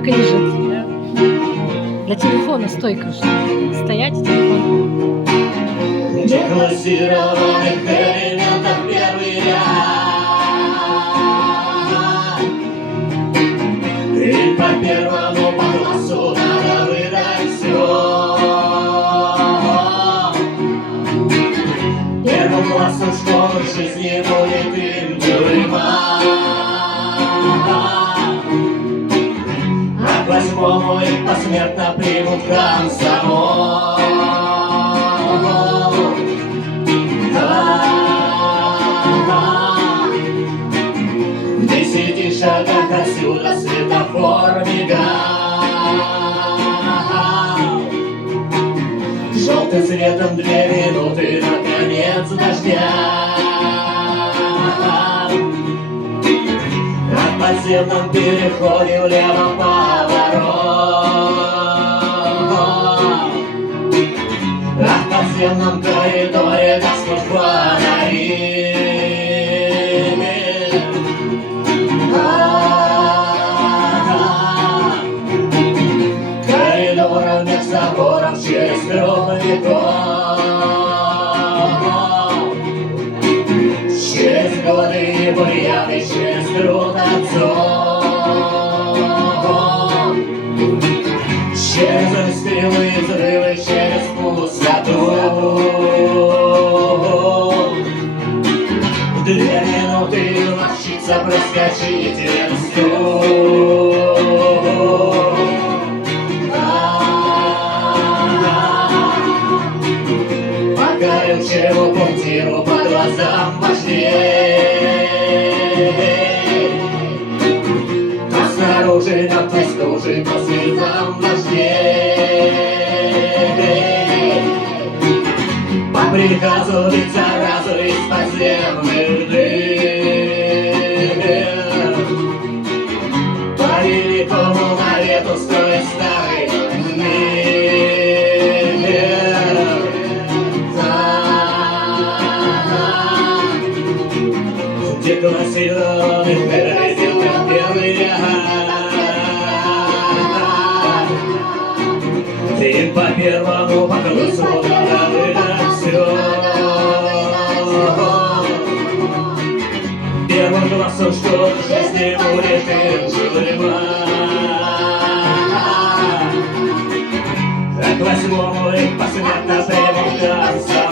так и лежит. Для телефона стойка, чтобы стоять и телефон. Деклассированных элементов первый ряд. И по первому по классу надо выдать все. Первым классом школы в жизни будет им тюрьма. А к восьмому их посмертно примут комсомол. В 10 шагах отсюда светофор мигал. Желтым светом 2 минуты, наконец, дождя. На подземном переходе влево поворот. А в подземном коридоре гаснут фонари. Коридором меж заборов через трупников. Через годы и бурьяны, через труд отцов. Через выстрелы и взрывы, через пустоту. В 2 минуты научиться проскочить версту. По колючему пунктиру по глазам вождей. А снаружи мертвой стужи по слезам вождей. По приказу бить заразу из подземных дыр. По великому навету строить старый мир. Деклассированных элементов первый ряд. И по первому по колесу надо выдать все. Первым классом школы в жизни будет им тюрьма. А к 8-му их посмертно примут комсомол.